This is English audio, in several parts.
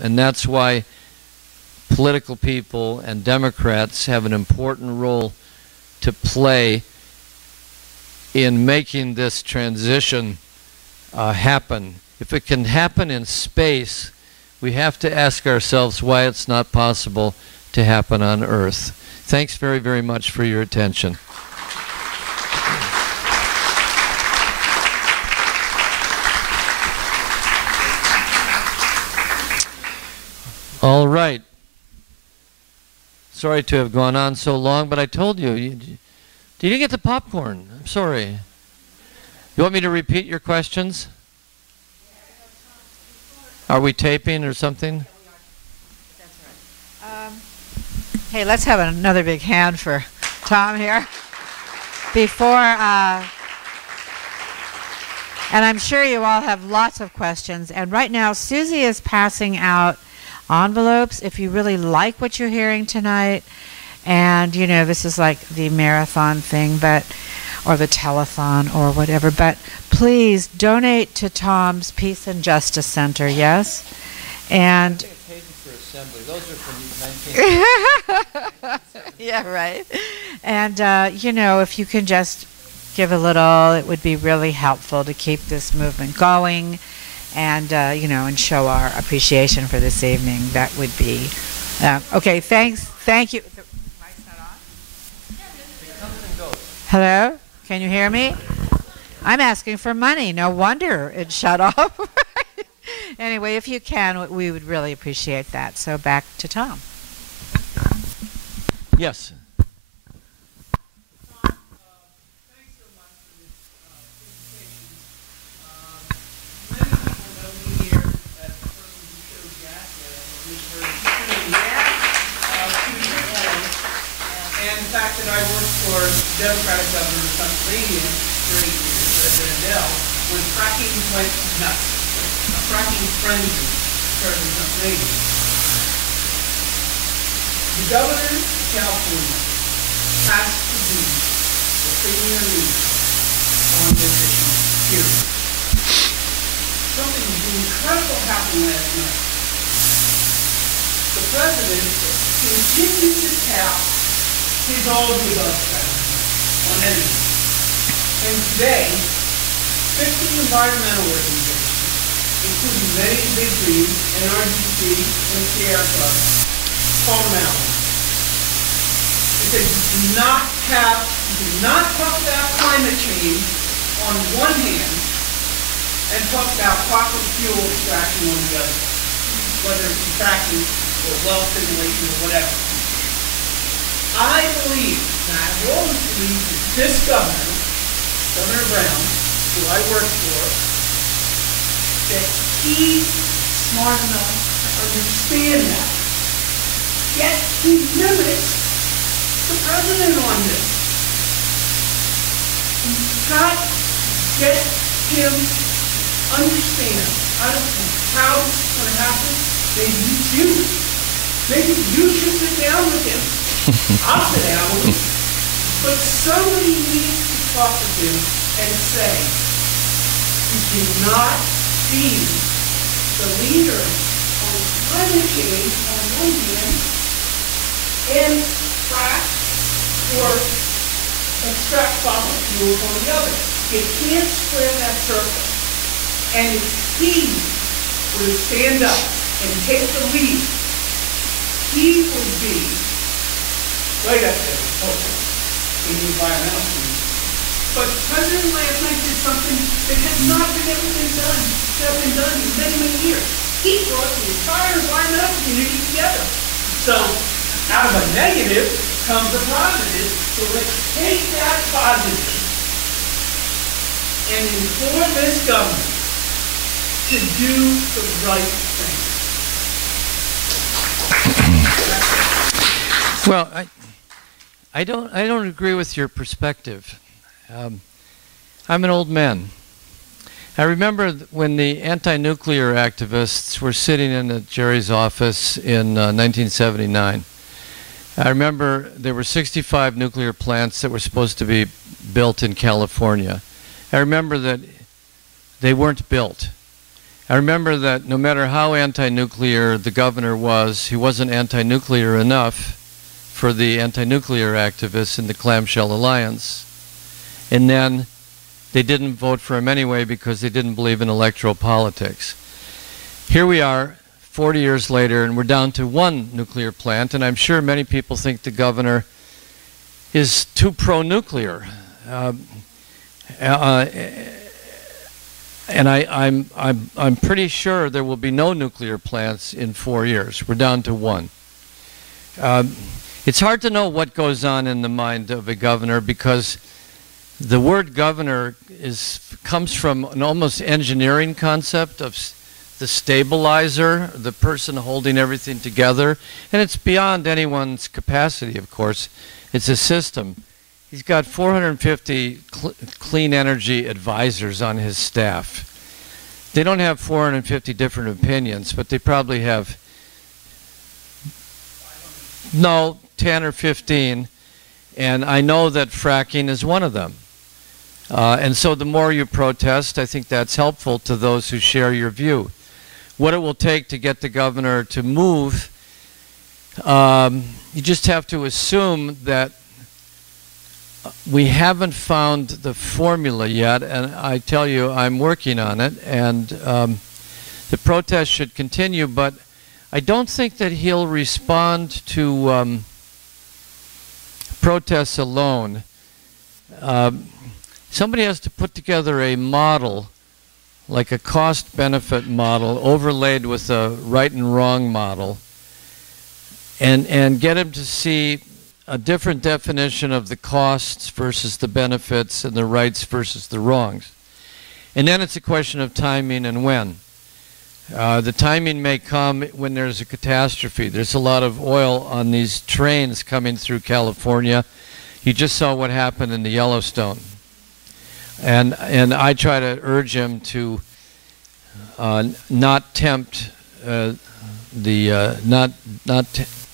And that's why political people and Democrats have an important role to play in making this transition happen. If it can happen in space, we have to ask ourselves why it's not possible to happen on Earth. Thanks very, very much for your attention. All right. Sorry to have gone on so long, but I told you, did you get the popcorn? I'm sorry. You want me to repeat your questions? Are we taping or something? Hey, let's have another big hand for Tom here. And I'm sure you all have lots of questions. And right now, Susie is passing out envelopes if you really like what you're hearing tonight. And, you know, this is like the marathon thing, or the telethon or whatever. But please donate to Tom's Peace and Justice Center, yes? And those are from 19... Yeah, right. And, you know, if you can just give a little, it would be really helpful to keep this movement going and, you know, and show our appreciation for this evening. That would be... okay, thanks. Thank you. The mic's not on? Hello? Can you hear me? I'm asking for money. No wonder it shut off. Anyway, if you can, we would really appreciate that. So back to Tom. Yes. Tom, thanks so much for this presentation. Many people know me here as the person who showed gas and the fact that I worked for Democratic governor of Pennsylvania for 8 years, President Adele, when fracking went nuts. A fracking frenzy started in Pennsylvania. The governor of California has to be the premier leader on this issue, period. Something incredible happened last night. The president continued to tap his all-of-the-above strategy on energy. And today, 50 environmental organizations, including many big green, NRDC, and Sierra Club, called him out. They said you do not talk about climate change on one hand and talk about fossil fuel extraction on the other, whether it's fracking or well stimulation or whatever. I believe, and I have always believed, that this governor, Governor Brown, who I work for, that he's smart enough to understand that. Yet he limits the president on this. You've got to get him to understand. I don't know how this is going to happen. Maybe you. Maybe you should sit down with him. I'll sit down with him. But somebody needs to talk with him and say, you cannot be the leader on climate change on one hand and frack or extract fossil fuels on the other. You can't square that circle. And if he would stand up and take the lead, he would be right up there in the environmental community. But the president last night did something that has not been done in many, many years. He brought the entire environmental community together. So out of a negative comes a positive. So let's take that positive and implore this government to do the right thing. Well, I don't agree with your perspective. I'm an old man. I remember when the anti-nuclear activists were sitting in Jerry's office in 1979. I remember there were 65 nuclear plants that were supposed to be built in California. I remember that they weren't built. I remember that no matter how anti-nuclear the governor was, he wasn't anti-nuclear enough for the anti-nuclear activists in the Clamshell Alliance. And then they didn't vote for him anyway because they didn't believe in electoral politics. Here we are, 40 years later, and we're down to one nuclear plant, and I'm sure many people think the governor is too pro-nuclear. And I'm pretty sure there will be no nuclear plants in 4 years. We're down to one. It's hard to know what goes on in the mind of a governor because the word governor comes from an almost engineering concept of the stabilizer, the person holding everything together, and it's beyond anyone's capacity, of course. It's a system. He's got 450 clean energy advisors on his staff. They don't have 450 different opinions, but they probably have 10 or 15, and I know that fracking is one of them. And so the more you protest, I think that's helpful to those who share your view. What it will take to get the governor to move, you just have to assume that we haven't found the formula yet, and I tell you, I'm working on it, and the protest should continue, but I don't think that he'll respond to protests alone. Somebody has to put together a model, like a cost-benefit model, overlaid with a right and wrong model, and get him to see a different definition of the costs versus the benefits and the rights versus the wrongs. And then it's a question of timing and when. The timing may come when there's a catastrophe. There's a lot of oil on these trains coming through California. You just saw what happened in the Yellowstone. And I try to urge him to not tempt not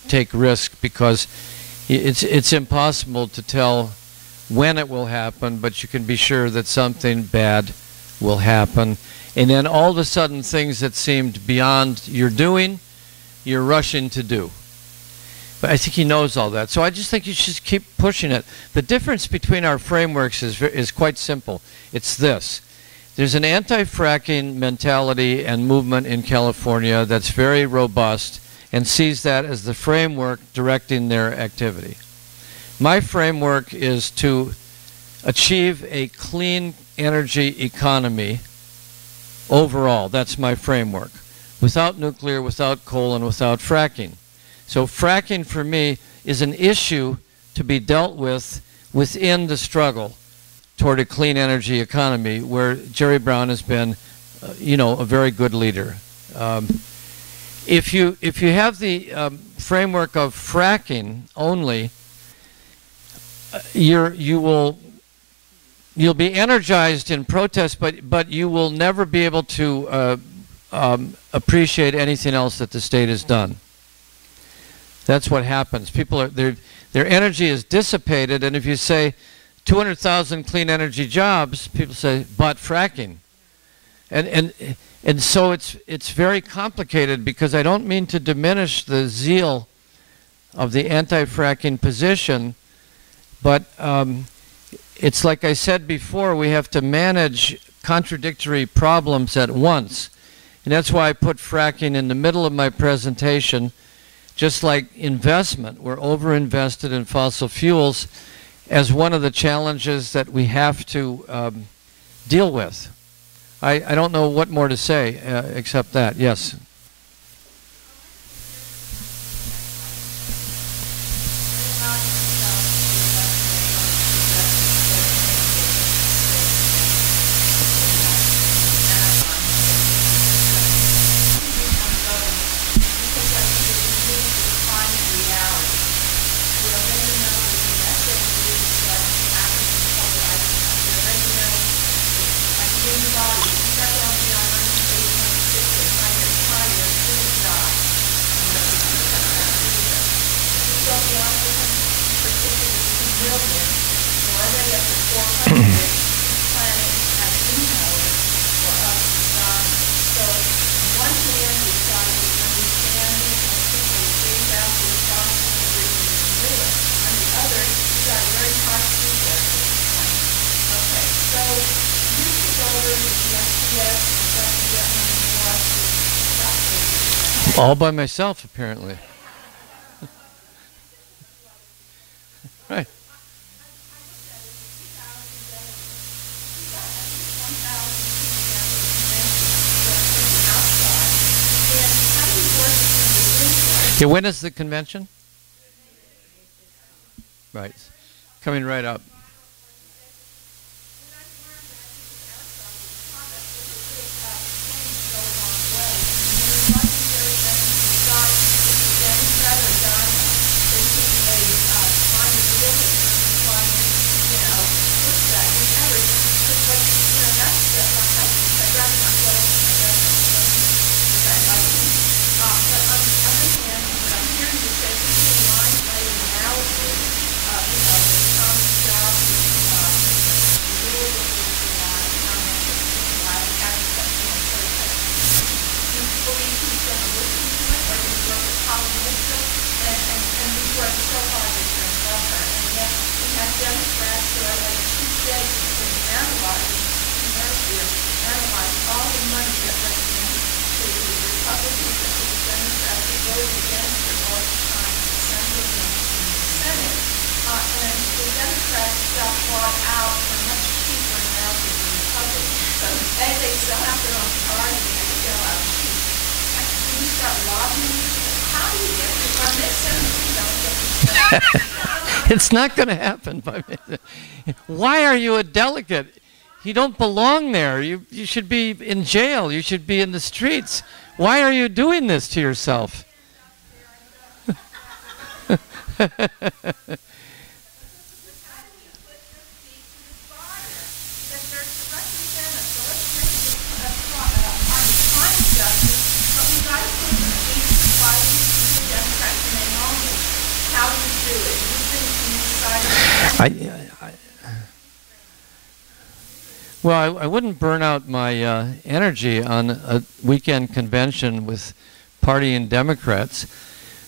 take risk, because it's impossible to tell when it will happen, but you can be sure that something bad will happen. And then all of a sudden, things that seemed beyond your doing, you're rushing to do. But I think he knows all that. So I just think you should keep pushing it. The difference between our frameworks is quite simple. It's this. There's an anti-fracking mentality and movement in California that's very robust and sees that as the framework directing their activity. My framework is to achieve a clean energy economy overall. That's my framework. Without nuclear, without coal, and without fracking. So fracking for me is an issue to be dealt with within the struggle toward a clean energy economy, where Jerry Brown has been, a very good leader. If you have the framework of fracking only, you'll be energized in protest, but you will never be able to appreciate anything else that the state has done. That's what happens. People are their energy is dissipated, and if you say 200,000 clean energy jobs, people say, but fracking, and so it's very complicated, because I don't mean to diminish the zeal of the anti-fracking position, but it's like I said before, we have to manage contradictory problems at once. And that's why I put fracking in the middle of my presentation. Just like investment, we're overinvested in fossil fuels as one of the challenges that we have to deal with. I don't know what more to say except that. Yes. planet has been powered for us to die. So All by myself, apparently. Right. Yeah, when is the convention? Right. Coming right up. It's not going to happen. Why are you a delegate? You don't belong there. You should be in jail. You should be in the streets. Why are you doing this to yourself? Well, I wouldn't burn out my energy on a weekend convention with partying Democrats.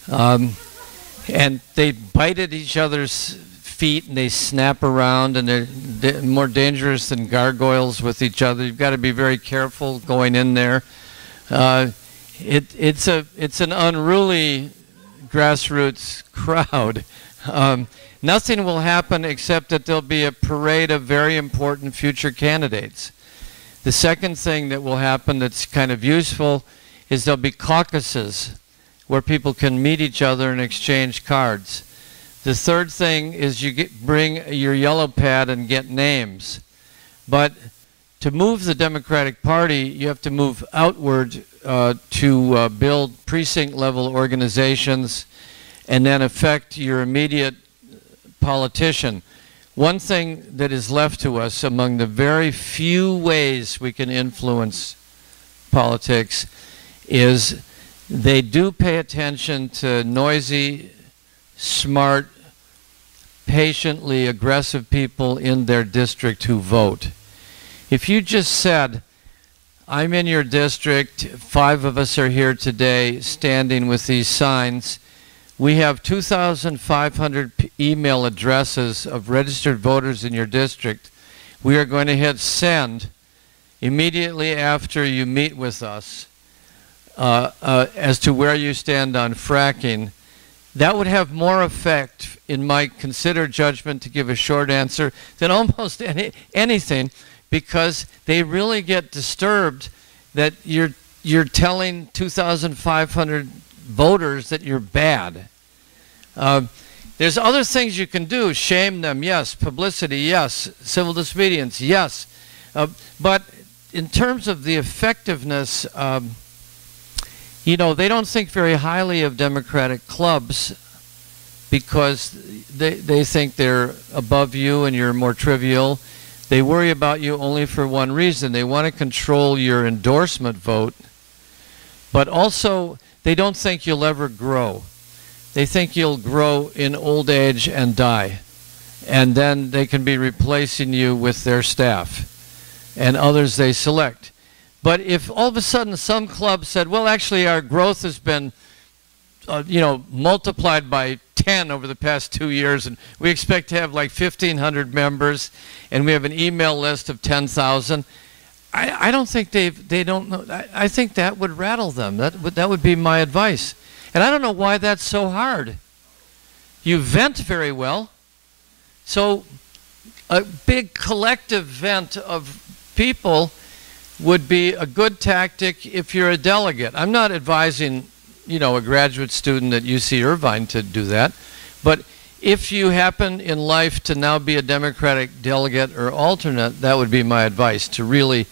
And they bite at each other's feet and they snap around and they're more dangerous than gargoyles with each other. You've got to be very careful going in there. It's an unruly grassroots crowd. Nothing will happen except that there'll be a parade of very important future candidates. The second thing that will happen that's kind of useful is there'll be caucuses where people can meet each other and exchange cards. The third thing is you bring your yellow pad and get names. But to move the Democratic Party, you have to move outward to build precinct-level organizations and then affect your immediate politician. One thing that is left to us among the very few ways we can influence politics is they do pay attention to noisy, smart, patiently aggressive people in their district who vote. If you just said, I'm in your district, 5 of us are here today standing with these signs, we have 2,500 email addresses of registered voters in your district. We are going to hit send immediately after you meet with us as to where you stand on fracking. That would have more effect, in my considered judgment, to give a short answer, than almost anything, because they really get disturbed that you're telling 2,500 voters that you're bad. There's other things you can do. Shame them, yes. Publicity, yes. Civil disobedience, yes. But in terms of the effectiveness, you know, they don't think very highly of Democratic clubs because they think they're above you and you're more trivial. They worry about you only for one reason. They want to control your endorsement vote, but also they don't think you'll ever grow. They think you'll grow in old age and die, and then they can be replacing you with their staff and others they select. But if all of a sudden some club said, well, actually our growth has been you know, multiplied by 10 over the past 2 years, and we expect to have like 1,500 members, and we have an email list of 10,000. I don't think they don't know. I think that would rattle them. That would be my advice. And I don't know why that's so hard. You vent very well. So a big collective vent of people would be a good tactic if you're a delegate. I'm not advising, you know, a graduate student at UC Irvine to do that. But if you happen in life to now be a Democratic delegate or alternate, that would be my advice, to really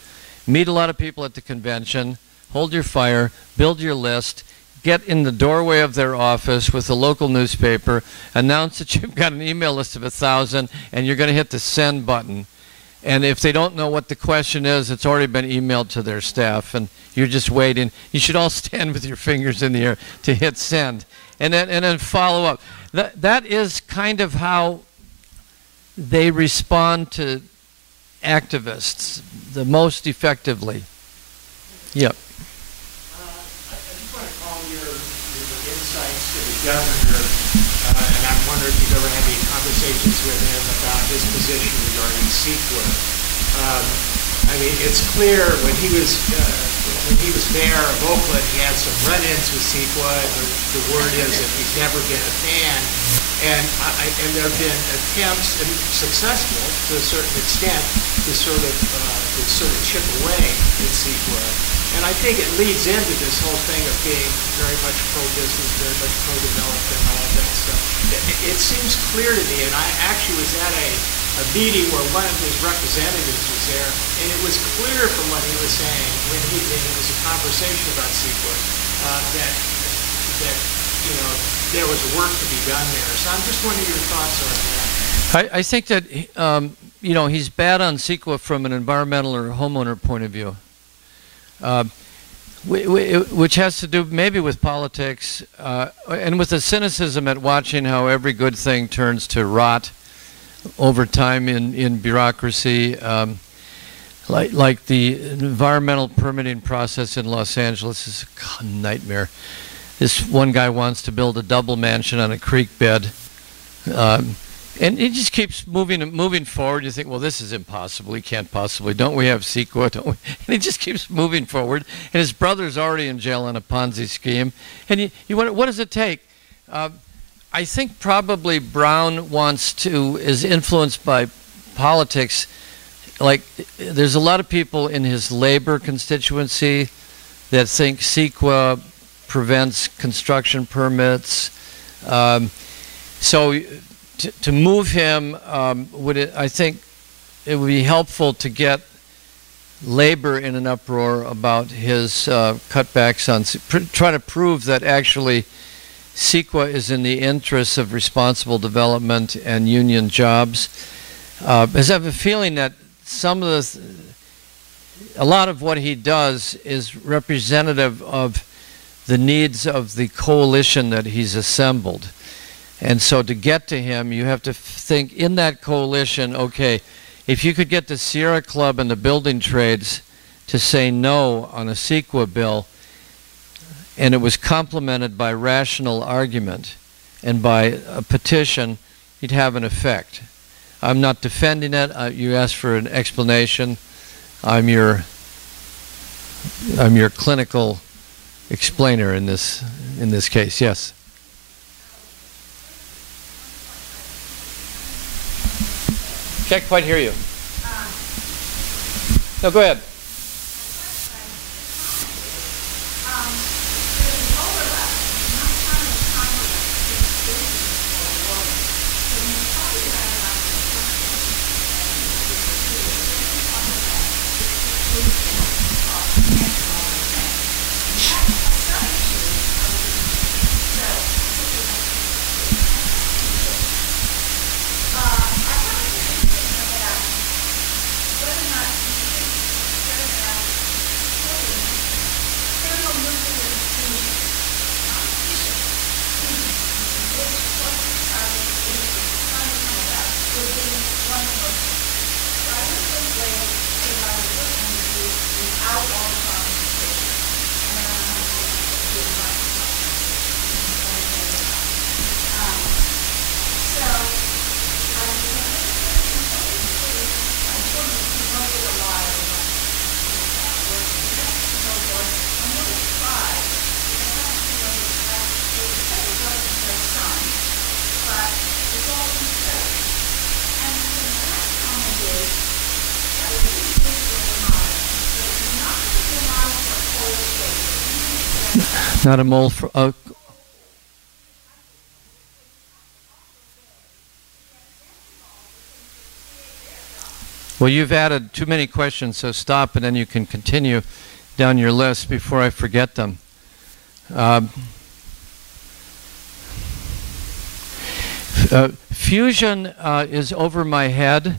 meet a lot of people at the convention, hold your fire, build your list, get in the doorway of their office with a local newspaper, announce that you've got an email list of 1,000, and you're going to hit the send button. And if they don't know what the question is, it's already been emailed to their staff, and you're just waiting. You should all stand with your fingers in the air to hit send, and then follow up. That is kind of how they respond to activists the most effectively. Yep. I just want to call your insights to the governor, and I'm wondering if you've ever had any conversations with him about his position regarding CEQA. I mean, it's clear when he was mayor of Oakland, he had some run-ins with CEQA. The word is that he's never been a fan, and there have been attempts, and successful to a certain extent, to sort of chip away at CEQA. And I think it leads into this whole thing of being very much pro-business, very much pro-development, all of that stuff. It seems clear to me, and I actually was at a meeting where one of his representatives was there, and it was clear from what he was saying when it was a conversation about CEQA that you know, there was work to be done there. So I'm just wondering your thoughts on that. I think that you know, he's bad on CEQA from an environmental or homeowner point of view, which has to do maybe with politics and with the cynicism at watching how every good thing turns to rot over time in bureaucracy. Like the environmental permitting process in Los Angeles is a nightmare. This one guy wants to build a double mansion on a creek bed, and he just keeps moving forward. You think, well, this is impossible. He can't possibly. Don't we have CEQA? Don't we? And he just keeps moving forward. And his brother's already in jail on a Ponzi scheme. And you wonder, what does it take? I think probably Brown is influenced by politics. Like, there's a lot of people in his labor constituency that think CEQA prevents construction permits. So to move him, I think it would be helpful to get labor in an uproar about his cutbacks on, try to prove that actually CEQA is in the interests of responsible development and union jobs. Because I have a feeling that a lot of what he does is representative of the needs of the coalition that he's assembled. And so to get to him, you have to think in that coalition, okay, if you could get the Sierra Club and the building trades to say no on a CEQA bill, and it was complemented by rational argument and by a petition, you'd have an effect. I'm not defending it. You asked for an explanation. I'm your clinical explainer in this case. Yes. Can't quite hear you. No, go ahead. Not a mole for... well, you've added too many questions, so stop and then you can continue down your list before I forget them. Fusion is over my head.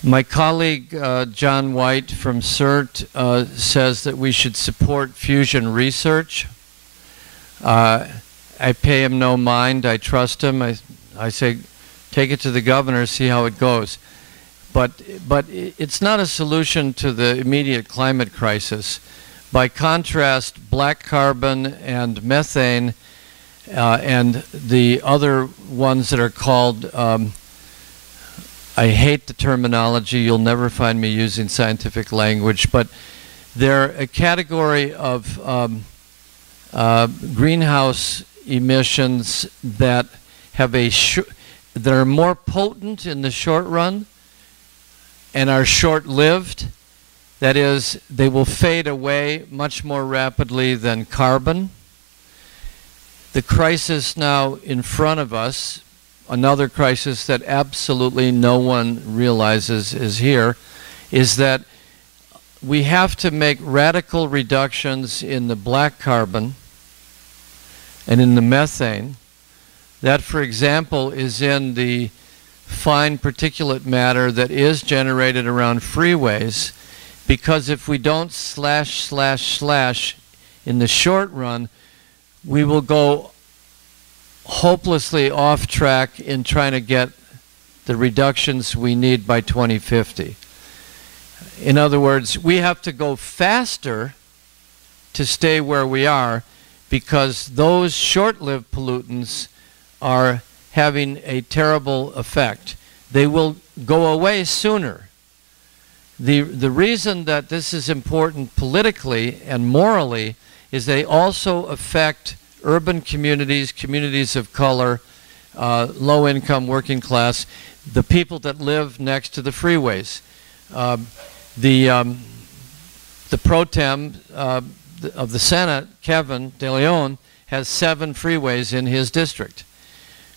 My colleague John White from CERT says that we should support fusion research. I pay him no mind. I trust him. I say, take it to the governor, see how it goes. But it's not a solution to the immediate climate crisis. By contrast, black carbon and methane and the other ones that are called, I hate the terminology, you'll never find me using scientific language, but they're a category of greenhouse emissions that have that are more potent in the short run and are short-lived. That is, they will fade away much more rapidly than carbon. The crisis now in front of us, another crisis that absolutely no one realizes is here, is that we have to make radical reductions in the black carbon and in the methane. That, for example, is in the fine particulate matter that is generated around freeways, because if we don't slash in the short run, we will go hopelessly off track in trying to get the reductions we need by 2050. In other words, we have to go faster to stay where we are, because those short-lived pollutants are having a terrible effect. They will go away sooner. The reason that this is important politically and morally is they also affect urban communities, communities of color, low-income, working class, the people that live next to the freeways. The pro tem of the Senate, Kevin De Leon, has 7 freeways in his district.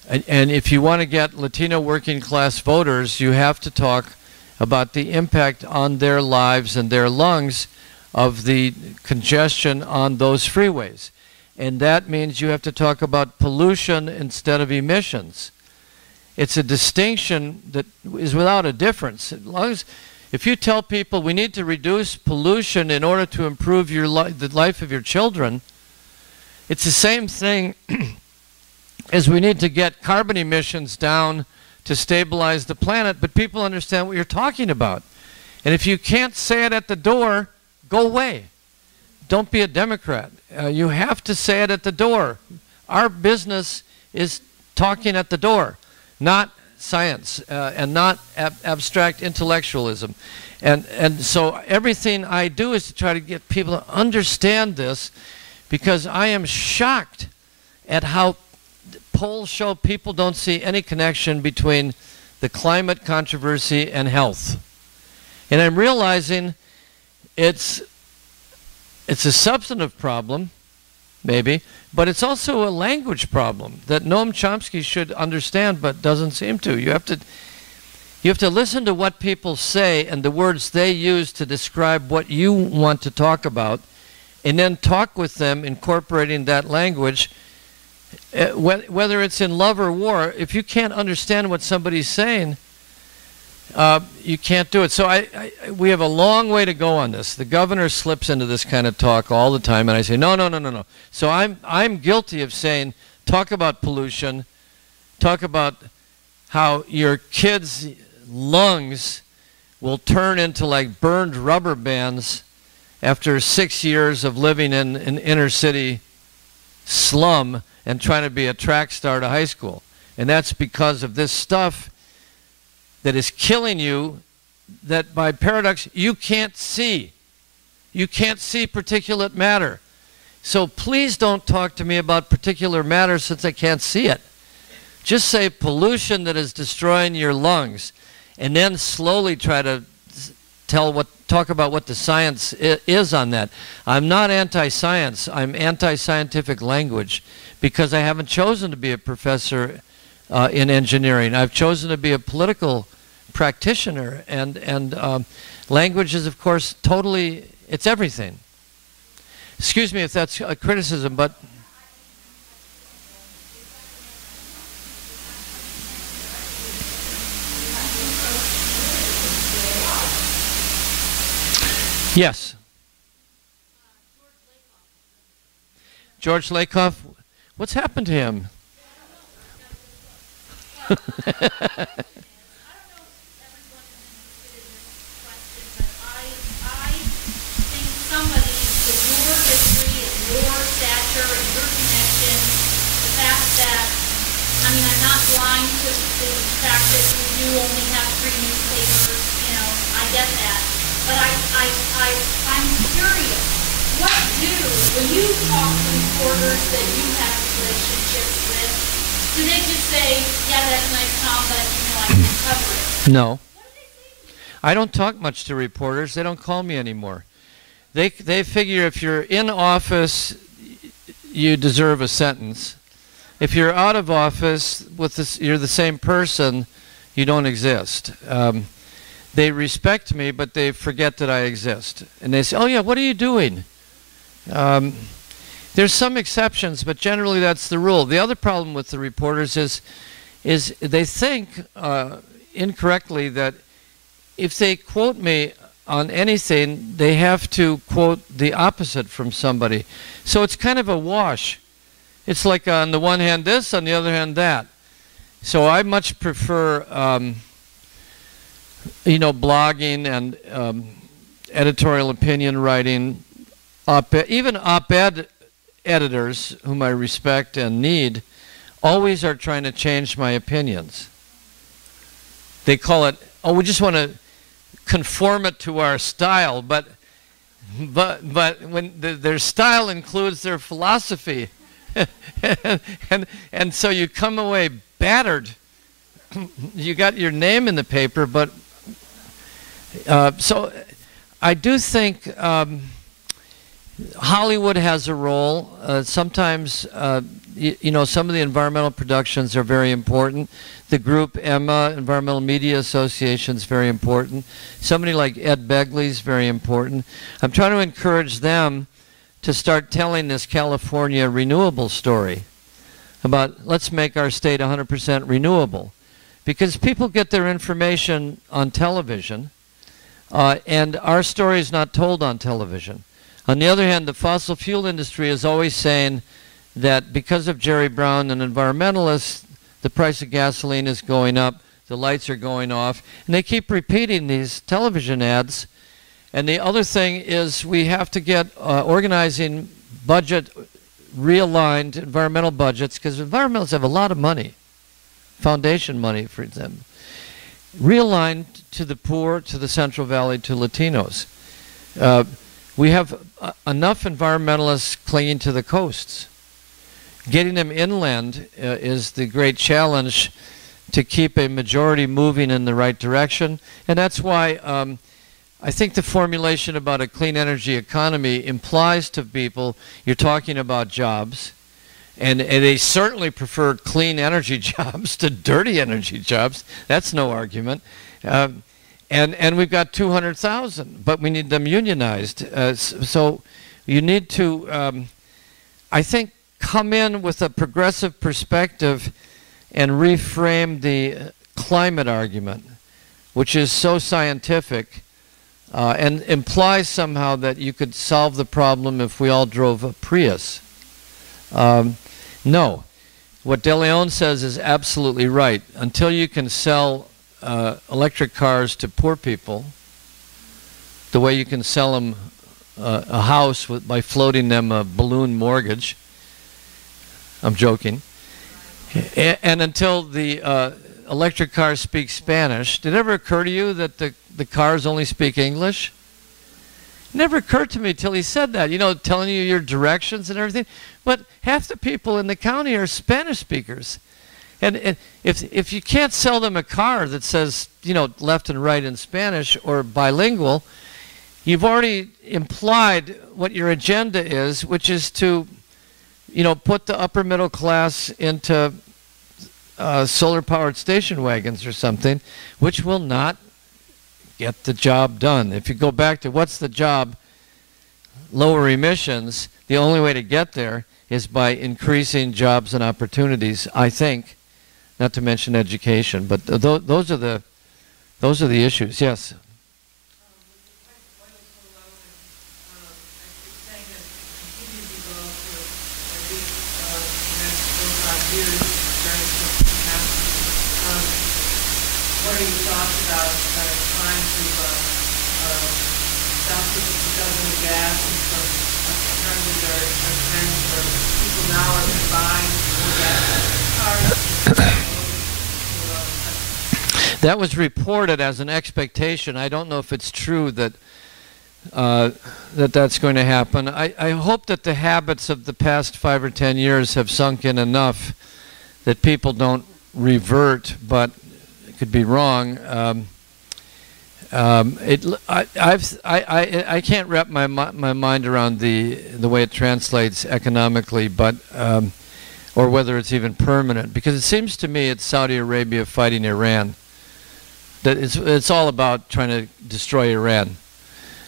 And if you want to get Latino working class voters, you have to talk about the impact on their lives and their lungs of the congestion on those freeways. And that means you have to talk about pollution instead of emissions. It's a distinction that is without a difference. As long as, if you tell people we need to reduce pollution in order to improve the life of your children, it's the same thing as we need to get carbon emissions down to stabilize the planet, but people understand what you're talking about. And if you can't say it at the door, go away. Don't be a Democrat. You have to say it at the door. Our business is talking at the door, not science and not abstract intellectualism. And so everything I do is to try to get people to understand this, because I am shocked at how polls show people don't see any connection between the climate controversy and health. And I'm realizing it's a substantive problem, maybe, but it's also a language problem that Noam Chomsky should understand but doesn't seem to. You have to listen to what people say and the words they use to describe what you want to talk about, and then talk with them incorporating that language. Whether it's in love or war, if you can't understand what somebody's saying, you can't do it. So we have a long way to go on this. The governor slips into this kind of talk all the time, and I say, no. So I'm guilty of saying, talk about pollution, talk about how your kids' lungs will turn into like burned rubber bands after 6 years of living in an inner city slum and trying to be a track star to high school. And that's because of this stuff that is killing you, that by paradox you can't see. You can't see particulate matter. So please don't talk to me about particulate matter since I can't see it. Just say pollution that is destroying your lungs, and then slowly try to talk about what the science is on that. I'm not anti-science. I'm anti-scientific language because I haven't chosen to be a professor in engineering. I've chosen to be a political practitioner, and language is, of course, totally, it's everything. Excuse me if that's a criticism, but yes. George Lakoff, what's happened to him? I mean, I'm not blind to the fact that we do only have 3 newspapers, you know, I get that. But I'm curious, what when you talk to reporters that you have relationships with, do they just say, yeah, that's nice, Tom, but, you know, I can't cover it? No. What do they say? I don't talk much to reporters. They don't call me anymore. They figure if you're in office, you deserve a sentence. If you're out of office, you're the same person, you don't exist. They respect me, but they forget that I exist. And they say, oh yeah, what are you doing? There's some exceptions, but generally that's the rule. The other problem with the reporters is they think incorrectly that if they quote me on anything, they have to quote the opposite from somebody. So it's kind of a wash. It's like on the one hand this, on the other hand that. So I much prefer, you know, blogging and editorial opinion writing. Even op-ed editors, whom I respect and need, always are trying to change my opinions. They call it, oh, we just want to conform it to our style, but when their style includes their philosophy. and so you come away battered. You got your name in the paper, but so I do think Hollywood has a role. Sometimes, you know, some of the environmental productions are very important. The group EMMA, Environmental Media Association, is very important. Somebody like Ed Begley is very important. I'm trying to encourage them to start telling this California renewable story about let's make our state 100% renewable. Because people get their information on television, and our story is not told on television. On the other hand, the fossil fuel industry is always saying that because of Jerry Brown and environmentalists, the price of gasoline is going up, the lights are going off, and they keep repeating these television ads. And the other thing is we have to get organizing budget realigned environmental budgets, because environmentalists have a lot of money, foundation money for them, realigned to the poor, to the Central Valley, to Latinos. We have enough environmentalists clinging to the coasts. Getting them inland is the great challenge to keep a majority moving in the right direction. And that's why I think the formulation about a clean energy economy implies to people you're talking about jobs, and they certainly prefer clean energy jobs to dirty energy jobs. That's no argument. And we've got 200,000, but we need them unionized. So you need to, I think, come in with a progressive perspective and reframe the climate argument, which is so scientific, and implies somehow that you could solve the problem if we all drove a Prius. No. What De Leon says is absolutely right. Until you can sell electric cars to poor people, the way you can sell them a house by floating them a balloon mortgage, I'm joking, and until the electric cars speak Spanish. Did it ever occur to you that the cars only speak English? It never occurred to me till he said that, you know, telling you your directions and everything. But half the people in the county are Spanish speakers. And if you can't sell them a car that says, you know, left and right in Spanish or bilingual, you've already implied what your agenda is, which is to, put the upper middle class into solar-powered station wagons or something, which will not get the job done. If you go back to what's the job, lower emissions, the only way to get there is by increasing jobs and opportunities, I think, not to mention education. But those are the issues. Yes. What are your thoughts about trying to stop people from guzzling gas and from turning their trends where people now are going to buy more gas cars? That was reported as an expectation. I don't know if it's true that that's going to happen. I hope that the habits of the past 5 or 10 years have sunk in enough that people don't revert, but it could be wrong. I can't wrap my mind around the way it translates economically, but or whether it's even permanent, because it seems to me it's Saudi Arabia fighting Iran. That it's all about trying to destroy Iran,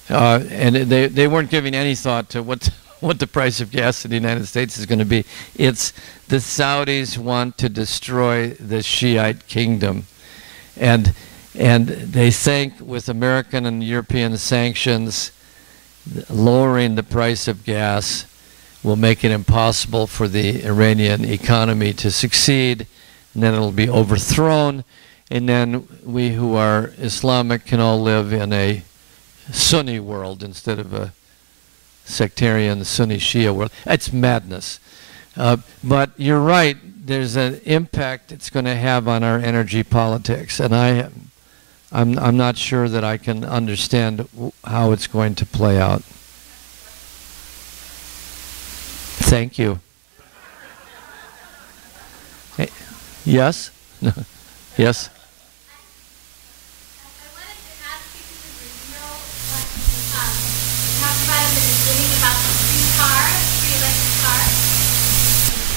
and they weren't giving any thought to what the price of gas in the United States is going to be. It's the Saudis want to destroy the Shiite kingdom, and they think with American and European sanctions, lowering the price of gas will make it impossible for the Iranian economy to succeed, and then it'll be overthrown, and then we who are Islamic can all live in a Sunni world instead of a sectarian Sunni Shia world. It's madness. But you're right, there's an impact it's going to have on our energy politics, and I'm not sure that I can understand how it's going to play out. Thank you. Hey, yes? Yes?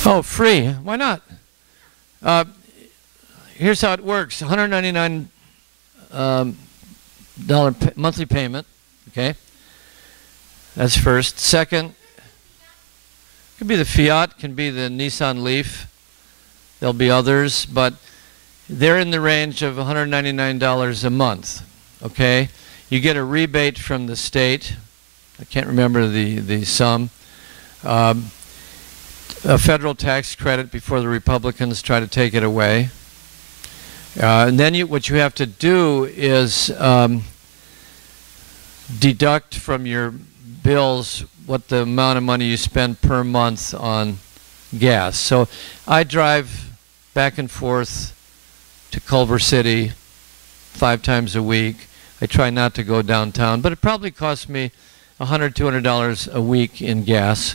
Oh, free. Why not? Here's how it works. $199 monthly payment. Okay? That's first. Second, could be the Fiat, can be the Nissan Leaf. There'll be others, but they're in the range of $199 a month. Okay? You get a rebate from the state. I can't remember the sum. A federal tax credit before the Republicans try to take it away. And then what you have to do is deduct from your bills what the amount of money you spend per month on gas. So I drive back and forth to Culver City 5 times a week. I try not to go downtown, but it probably costs me $100, $200 a week in gas.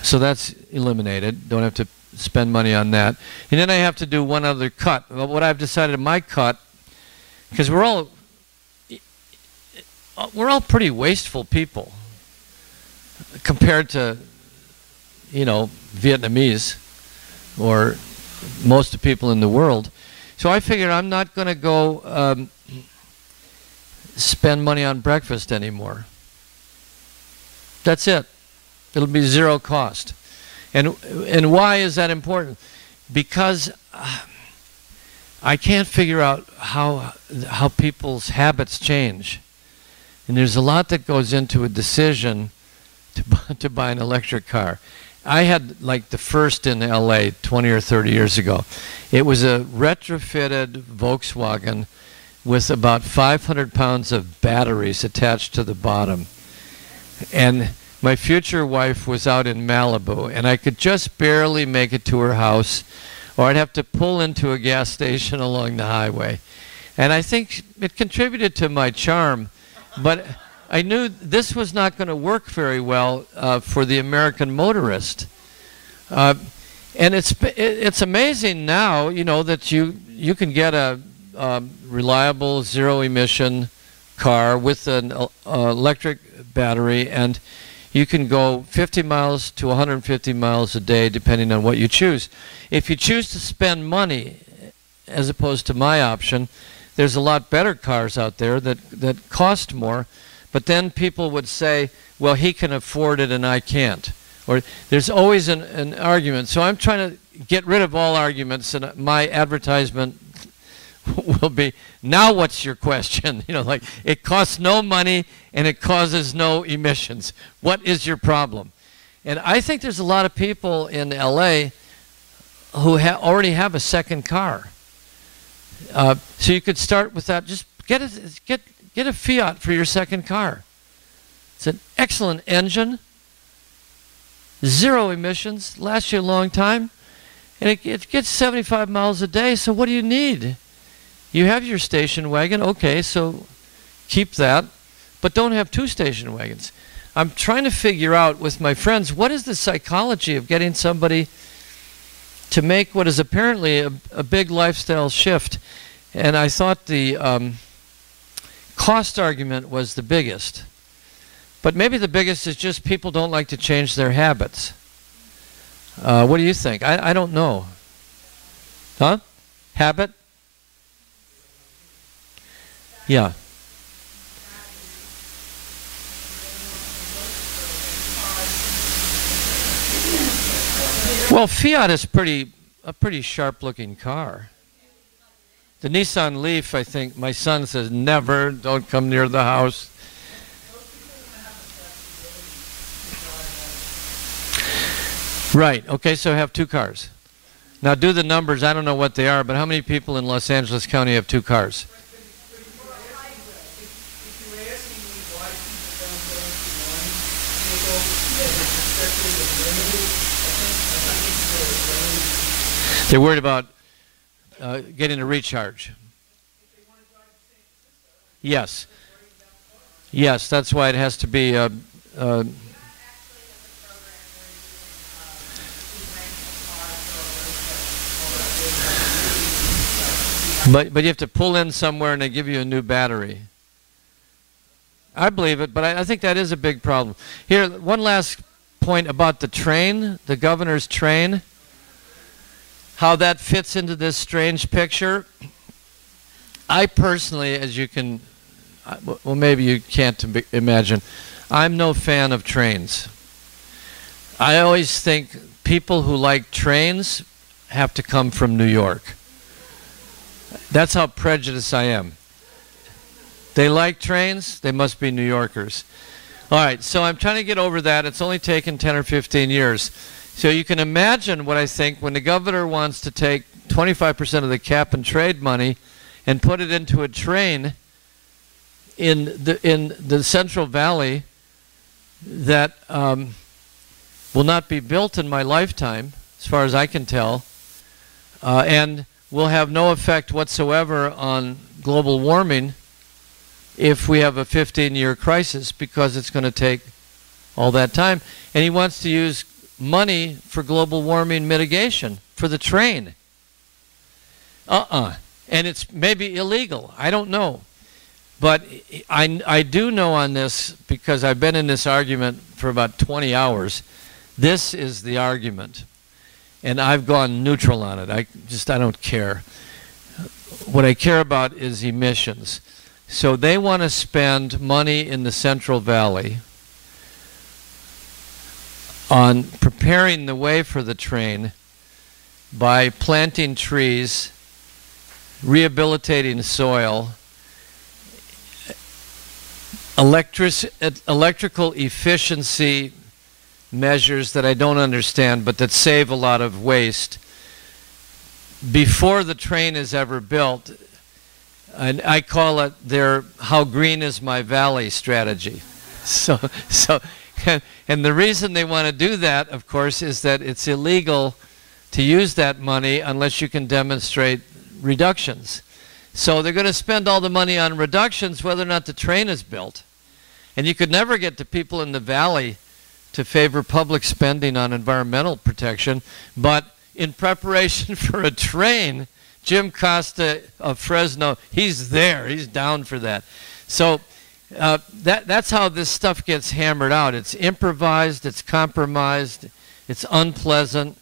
So that's eliminated. Don't have to spend money on that. And then I have to do one other cut. Well, what I've decided my cut, because we're all pretty wasteful people compared to, Vietnamese or most of the people in the world. So I figured I'm not going to go spend money on breakfast anymore. That's it. It'll be zero cost. And why is that important? Because I can't figure out how people's habits change. And there's a lot that goes into a decision to buy an electric car. I had like the first in LA 20 or 30 years ago. It was a retrofitted Volkswagen with about 500 pounds of batteries attached to the bottom. And my future wife was out in Malibu, and I could just barely make it to her house, or I'd have to pull into a gas station along the highway. And I think it contributed to my charm, but I knew this was not going to work very well for the American motorist. And it's amazing now, that you can get a reliable zero-emission car with an electric battery, and you can go 50 miles to 150 miles a day depending on what you choose. If you choose to spend money, as opposed to my option, there's a lot better cars out there that cost more, but then people would say, well, he can afford it and I can't. Or there's always an argument. So I'm trying to get rid of all arguments, and my advertisement will be, now what's your question? You know, like, it costs no money and it causes no emissions. What is your problem? And I think there's a lot of people in LA who already have a second car. So you could start with that. Just get a Fiat for your second car. It's an excellent engine, 0 emissions, lasts you a long time, and it gets 75 miles a day. So what do you need? You have your station wagon, okay, so keep that, but don't have 2 station wagons. I'm trying to figure out with my friends, what is the psychology of getting somebody to make what is apparently a big lifestyle shift. And I thought the cost argument was the biggest. But maybe the biggest is just people don't like to change their habits. What do you think? I don't know. Huh? Habit? Yeah. Well, Fiat is a pretty sharp-looking car. The Nissan Leaf, I think, my son says, never, don't come near the house. Right, okay, so have 2 cars. Now do the numbers, I don't know what they are, but how many people in Los Angeles County have 2 cars? They're worried about getting a recharge. Yes. Yes, that's why it has to be but you have to pull in somewhere and they give you a new battery. I believe it, but I think that is a big problem. Here, one last point about the train, the governor's train. How that fits into this strange picture. I personally, as you can, well, maybe you can't imagine, I'm no fan of trains. I always think people who like trains have to come from New York. That's how prejudiced I am. They like trains, they must be New Yorkers. All right, so I'm trying to get over that. It's only taken 10 or 15 years. So you can imagine what I think when the governor wants to take 25% of the cap and trade money and put it into a train in the Central Valley that will not be built in my lifetime, as far as I can tell, and will have no effect whatsoever on global warming if we have a 15-year crisis, because it's going to take all that time. And he wants to use money for global warming mitigation for the train. And it's maybe illegal. I don't know. But I do know on this, because I've been in this argument for about 20 hours. This is the argument. And I've gone neutral on it. I don't care. What I care about is emissions. So they want to spend money in the Central Valley on preparing the way for the train by planting trees, rehabilitating soil, electrical efficiency measures that I don't understand, but that save a lot of waste before the train is ever built. And I call it their "how green is my valley" strategy. And the reason they want to do that, of course, is that it's illegal to use that money unless you can demonstrate reductions. So they're going to spend all the money on reductions whether or not the train is built. And you could never get the people in the valley to favor public spending on environmental protection, but in preparation for a train, Jim Costa of Fresno, he's there. He's down for that. So that's how this stuff gets hammered out. It's improvised, it's compromised, it's unpleasant.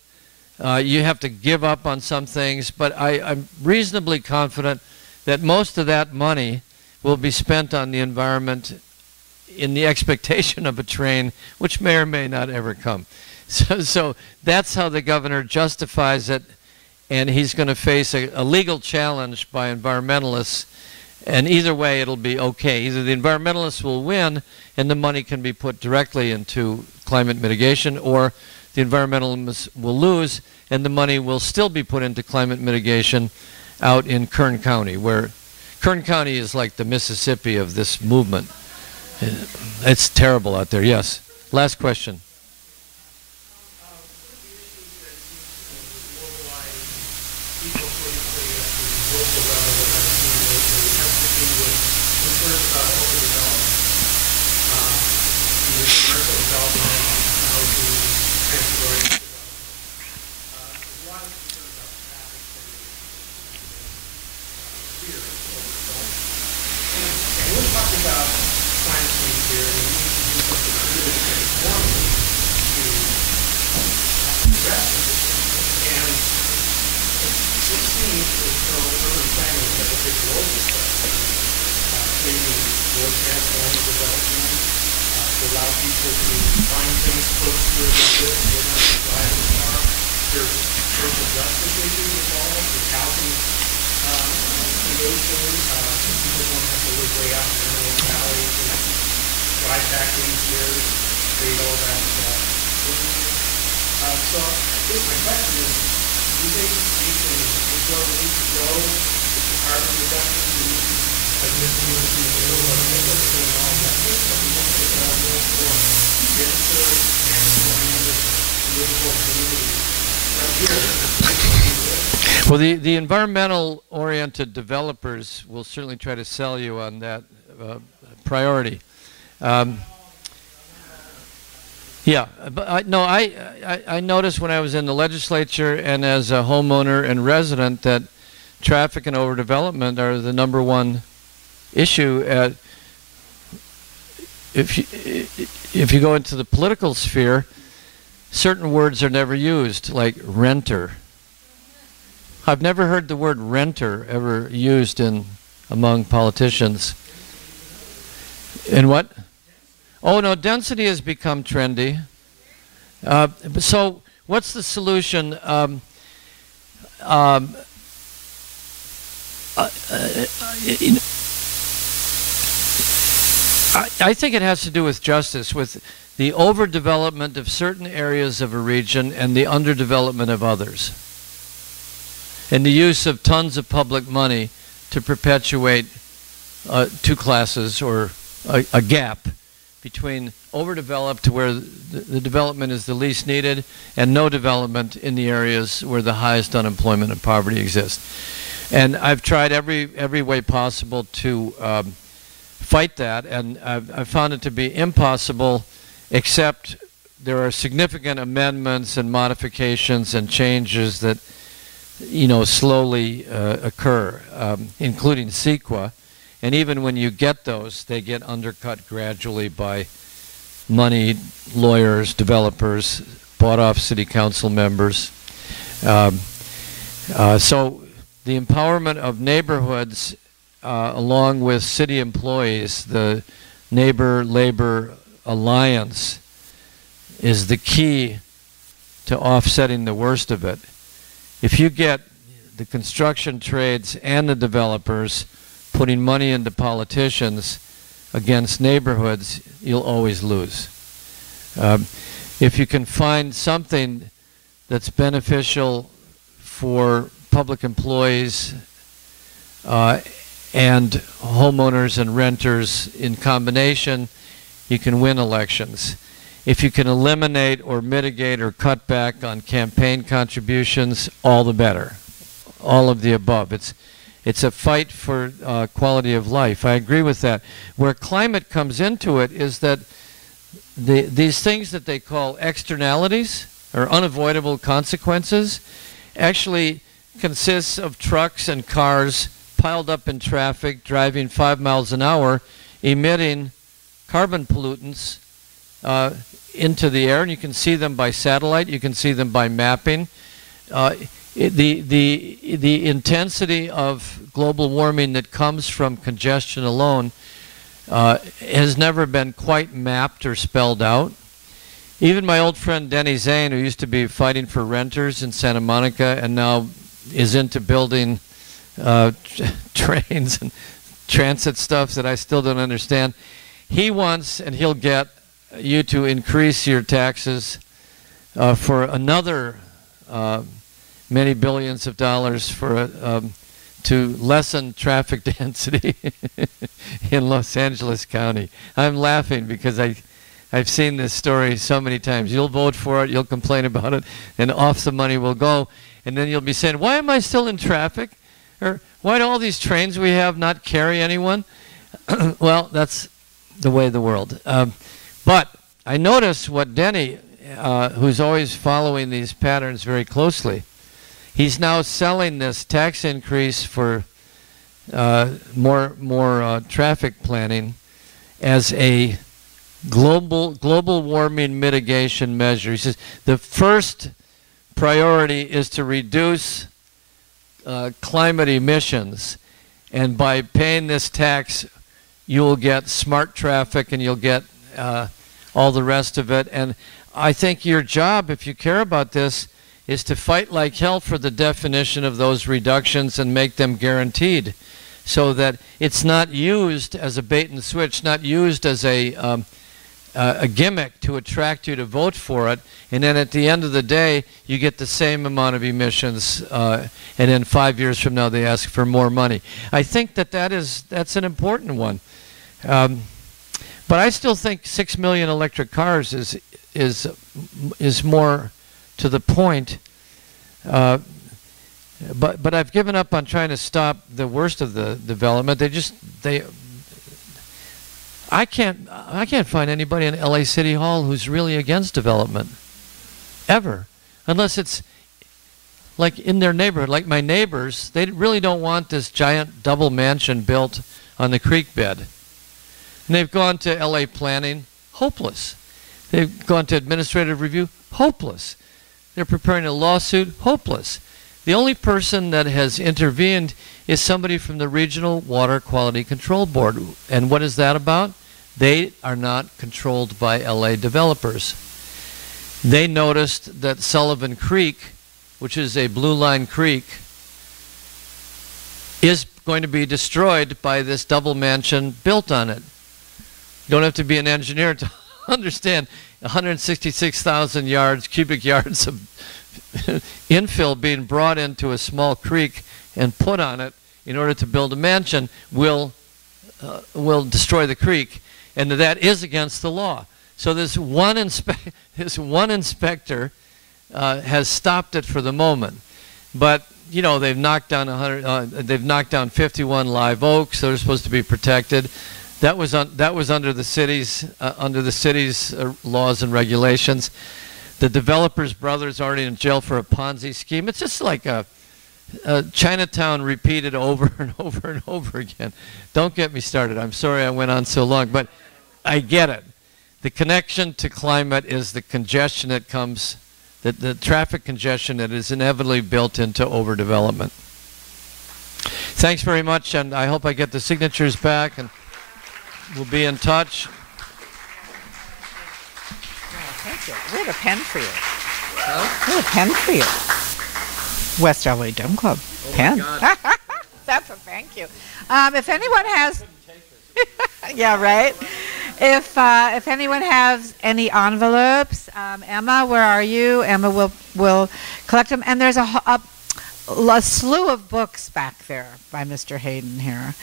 You have to give up on some things, but I'm reasonably confident that most of that money will be spent on the environment in the expectation of a train, which may or may not ever come. So that's how the governor justifies it, and he's going to face a legal challenge by environmentalists, and either way it'll be okay. Either the environmentalists will win and the money can be put directly into climate mitigation, or the environmentalists will lose and the money will still be put into climate mitigation out in Kern County, where Kern County is like the Mississippi of this movement. It's terrible out there. Yes. Last question. Allow people to find things close to where they live, they don't have to drive as far. There's social justice issues involved, there's housing creation, people don't have to live way out in their own valleys and drive back in here, create all that. So I guess my question is, do you think we can, is where we need to go with the carbon reduction? Like this needs to be a little more ambitious than all that, but we want to get more for denser, animal, livable communities right here. Well, the environmental-oriented developers will certainly try to sell you on that priority. Yeah, but I noticed when I was in the legislature and as a homeowner and resident that traffic and overdevelopment are the #1 issue. If you go into the political sphere, certain words are never used, like renter. I've never heard the word renter ever used among politicians. And what? Oh no, density has become trendy. So what's the solution? I think it has to do with justice, with the overdevelopment of certain areas of a region and the underdevelopment of others, and the use of tons of public money to perpetuate two classes, or a gap between overdeveloped, where the development is the least needed, and no development in the areas where the highest unemployment and poverty exist. And I've tried every way possible to fight that, and I've found it to be impossible, except there are significant amendments and modifications and changes that slowly occur, including CEQA. And even when you get those, they get undercut gradually by moneyed lawyers, developers, bought off city council members. So the empowerment of neighborhoods, along with city employees, the neighbor-labor alliance, is the key to offsetting the worst of it. If you get the construction trades and the developers putting money into politicians against neighborhoods, you'll always lose. If you can find something that's beneficial for public employees and homeowners and renters in combination, you can win elections. If you can eliminate or mitigate or cut back on campaign contributions, all the better. All of the above. It's a fight for quality of life. I agree with that. Where climate comes into it is that these things that they call externalities, or unavoidable consequences, actually consists of trucks and cars piled up in traffic, driving 5 miles an hour, emitting carbon pollutants into the air, and you can see them by satellite. You can see them by mapping. The intensity of global warming that comes from congestion alone has never been quite mapped or spelled out. Even my old friend Denny Zane, who used to be fighting for renters in Santa Monica and now is into building trains and transit stuff that I still don't understand, he wants, and he'll get you to increase your taxes for another many billions of dollars for to lessen traffic density in Los Angeles County. I'm laughing because I've seen this story so many times. You'll vote for it, you'll complain about it, and off the money will go. And then you'll be saying, why am I still in traffic? Or why do all these trains we have not carry anyone? Well, that's the way of the world. But I notice what Denny, who's always following these patterns very closely, he's now selling this tax increase for more traffic planning as a global warming mitigation measure. He says the first priority is to reduce climate emissions, and by paying this tax you will get smart traffic and you'll get all the rest of it. And I think your job, if you care about this, is to fight like hell for the definition of those reductions and make them guaranteed, so that it's not used as a bait and switch, not used as a gimmick to attract you to vote for it, and then at the end of the day you get the same amount of emissions, and then 5 years from now they ask for more money. I think that's an important one, but I still think 6 million electric cars is more to the point. But I've given up on trying to stop the worst of the development. I can't find anybody in LA City Hall who's really against development, ever, unless it's like in their neighborhood. Like my neighbors, they really don't want this giant double mansion built on the creek bed. And they've gone to LA planning, hopeless. They've gone to administrative review, hopeless. They're preparing a lawsuit, hopeless. The only person that has intervened is somebody from the Regional Water Quality Control Board. And what is that about? They are not controlled by LA developers. They noticed that Sullivan Creek, which is a blue line creek, is going to be destroyed by this double mansion built on it. You don't have to be an engineer to understand 166,000 cubic yards of infill being brought into a small creek and put on it in order to build a mansion will destroy the creek, and that is against the law. So this one inspector has stopped it for the moment, but you know they've knocked down 51 live oaks. They're supposed to be protected. That was under the city's laws and regulations. The developer's brother's already in jail for a Ponzi scheme. It's just like a Chinatown repeated over and over and over again. Don't get me started. I'm sorry I went on so long, but I get it. The connection to climate is the congestion that comes, the traffic congestion that is inevitably built into overdevelopment. Thanks very much, and I hope I get the signatures back, and we'll be in touch. Thank you. We have a pen for you. Huh? We have a pen for you. West LA Dome Club. Oh pen. That's a thank you. If anyone has, yeah, right. If anyone has any envelopes, Emma, where are you? Emma will collect them. And there's a slew of books back there by Mr. Hayden here.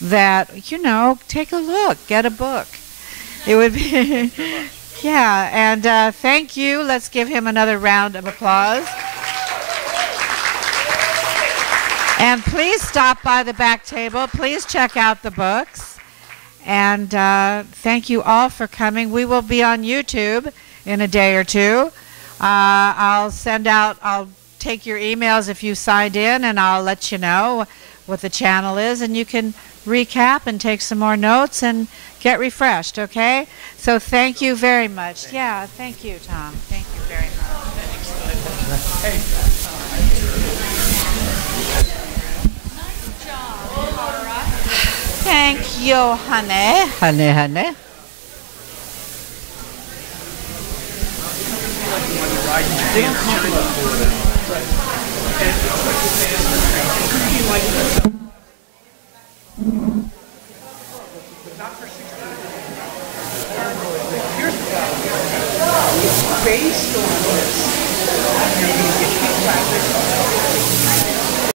That, you know, take a look, get a book. It would be, yeah, and thank you. Let's give him another round of applause. And please stop by the back table. Please check out the books. And thank you all for coming. We will be on YouTube in a day or two. I'll take your emails if you signed in, and I'll let you know what the channel is, and you can recap and take some more notes and get refreshed, okay? So thank you very much. Yeah, thank you, Tom. Thank you very much. Nice job, Laura. Thank you, honey. Honey. Like